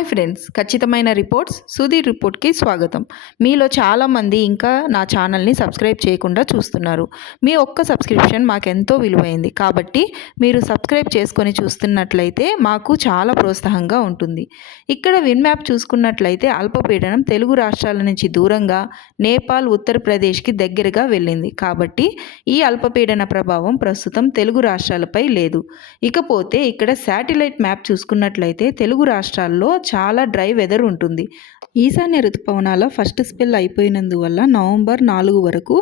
Hi friends ఖచ్చితమైన reports Sudheer రిపోర్ట్కి స్వాగతం. మీలో చాలామంది ఇంకా నా ఛానల్ని సబ్స్క్రైబ్ చేయకుండా చూస్తున్నారు. మీ ఒక్క సబ్స్క్రిప్షన్ మాకెంతో విలువైంది. కాబట్టి మీరు సబ్స్క్రైబ్ చేసుకొని చూస్తున్నట్లయితే మాకు చాలా ప్రోత్సాహంగా ఉంటుంది. ఇక్కడ విన్ మ్యాప్ చూసుకున్నట్లయితే అల్పపీడనం తెలుగు రాష్ట్రాల నుంచి దూరంగా నేపాల్ ఉత్తరప్రదేశ్కి దగ్గరగా వెళ్ళింది. కాబట్టి ఈ అల్పపీడన ప్రభావం ప్రస్తుతం తెలుగు రాష్ట్రాలపై లేదు. ఇకపోతే ఇక్కడ శాటిలైట్ మ్యాప్ చూసుకున్నట్లయితే తెలుగు రాష్ట్రాల్లో చాలా డ్రై వెదర్ ఉంటుంది. ఈశాన్య ఋతుపవనాల ఫస్ట్ స్పెల్ అయిపోయినందువల్ల నవంబర్ నాలుగు వరకు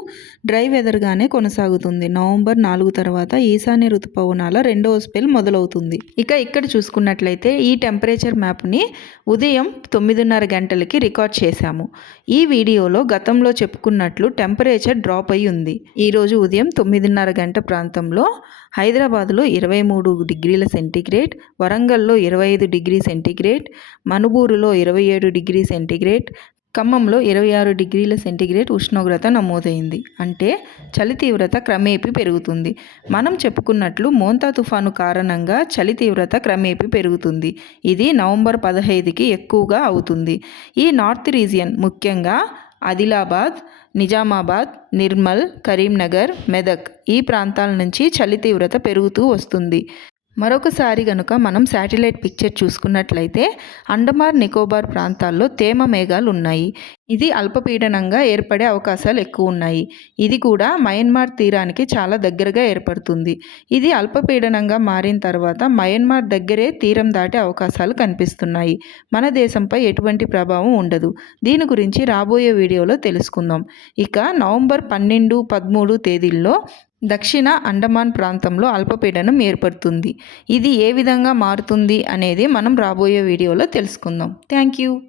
డ్రై వెదర్గానే కొనసాగుతుంది. నవంబర్ నాలుగు తర్వాత ఈశాన్య ఋతుపవనాల రెండవ స్పెల్ మొదలవుతుంది. ఇక ఇక్కడ చూసుకున్నట్లయితే ఈ టెంపరేచర్ మ్యాప్ని ఉదయం తొమ్మిదిన్నర గంటలకి రికార్డ్ చేశాము. ఈ వీడియోలో గతంలో చెప్పుకున్నట్లు టెంపరేచర్ డ్రాప్ అయి ఉంది. ఈరోజు ఉదయం తొమ్మిదిన్నర గంట ప్రాంతంలో హైదరాబాద్లో ఇరవై మూడు డిగ్రీల సెంటీగ్రేడ్ వరంగల్లో ఇరవై ఐదు డిగ్రీ సెంటీగ్రేడ్ మనుబూరులో ఇరవై ఏడు డిగ్రీ సెంటీగ్రేడ్ ఖమ్మంలో ఇరవై ఆరు డిగ్రీల సెంటీగ్రేడ్ ఉష్ణోగ్రత నమోదైంది. అంటే చలి తీవ్రత క్రమేపీ పెరుగుతుంది. మనం చెప్పుకున్నట్లు మోంతా తుఫాను కారణంగా చలి తీవ్రత క్రమేపీ పెరుగుతుంది. ఇది నవంబర్ పదహైదుకి ఎక్కువగా అవుతుంది. ఈ నార్త్ రీజియన్ ముఖ్యంగా ఆదిలాబాద్ నిజామాబాద్ నిర్మల్ కరీంనగర్ మెదక్ ఈ ప్రాంతాల నుంచి చలి తీవ్రత పెరుగుతూ వస్తుంది. మరొకసారి గనుక మనం శాటిలైట్ పిక్చర్ చూసుకున్నట్లయితే అండమాన్ నికోబార్ ప్రాంతాల్లో తేమ మేఘాలు ఉన్నాయి ఇది అల్పపీడనంగా ఏర్పడే అవకాశాలు ఎక్కువ ఉన్నాయి ఇది కూడా మయన్మార్ తీరానికి చాలా దగ్గరగా ఏర్పడుతుంది. ఇది అల్పపీడనంగా మారిన తర్వాత మయన్మార్ దగ్గరే తీరం దాటే అవకాశాలు కనిపిస్తున్నాయి. మన దేశంపై ఎటువంటి ప్రభావం ఉండదు. దీని గురించి రాబోయే వీడియోలో తెలుసుకుందాం. ఇక నవంబర్ పన్నెండు పదమూడు తేదీల్లో దక్షిణ అండమాన్ ప్రాంతంలో అల్పపీడనం ఏర్పడుతుంది. ఇది ఏ విధంగా మారుతుంది అనేది మనం రాబోయే వీడియోలో తెలుసుకుందాం. Thank you.